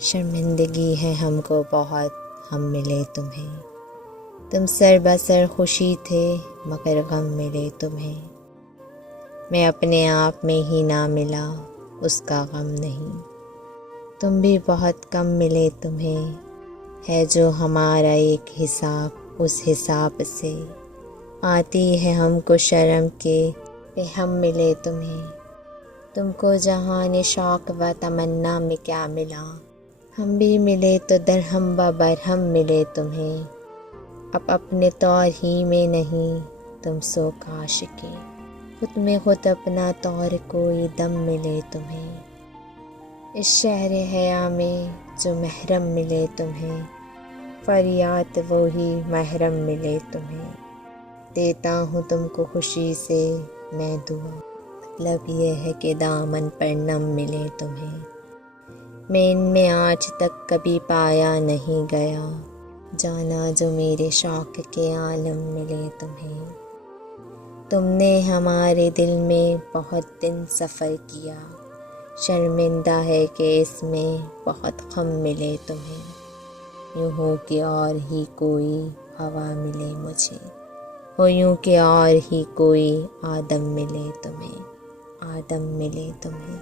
شرمندگی ہے ہم کو بہت ہم ملے تمہیں، تم سر بسر خوشی تھے مگر غم ملے تمہیں، میں اپنے آپ میں ہی نہ ملا اس کا غم نہیں، تم بھی بہت کم ملے تمہیں، ہے جو ہمارا ایک حساب اس حساب سے آتی ہے ہم کو شرم کے کہ ہم ملے تمہیں، تم کو جہان شوق و تمنا میں کیا ملا، ہم بھی ملے تو درہم و برہم ملے تمہیں، اب اپنے طور ہی میں نہیں تم سو کاش کے خود میں خود اپنا طور کوئی دم ملے تمہیں، اس شہر حیا میں جو محرم ملے تمہیں، فریاد وہی محرم ملے تمہیں، دیتا ہوں تم کو خوشی سے میں دعا، مطلب یہ ہے کہ دامن پر نم ملے تمہیں، میں ان میں آج تک کبھی پایا نہیں گیا، جانا جو میرے شوق کے عالم ملے تمہیں، تم نے ہمارے دل میں بہت دن سفر کیا، شرمندہ ہے کہ اس میں بہت غم ملے تمہیں، یوں ہو کہ اور ہی کوئی ہوا ملے مجھے، ہو یوں کہ اور ہی کوئی آدم ملے تمہیں، آدم ملے تمہیں۔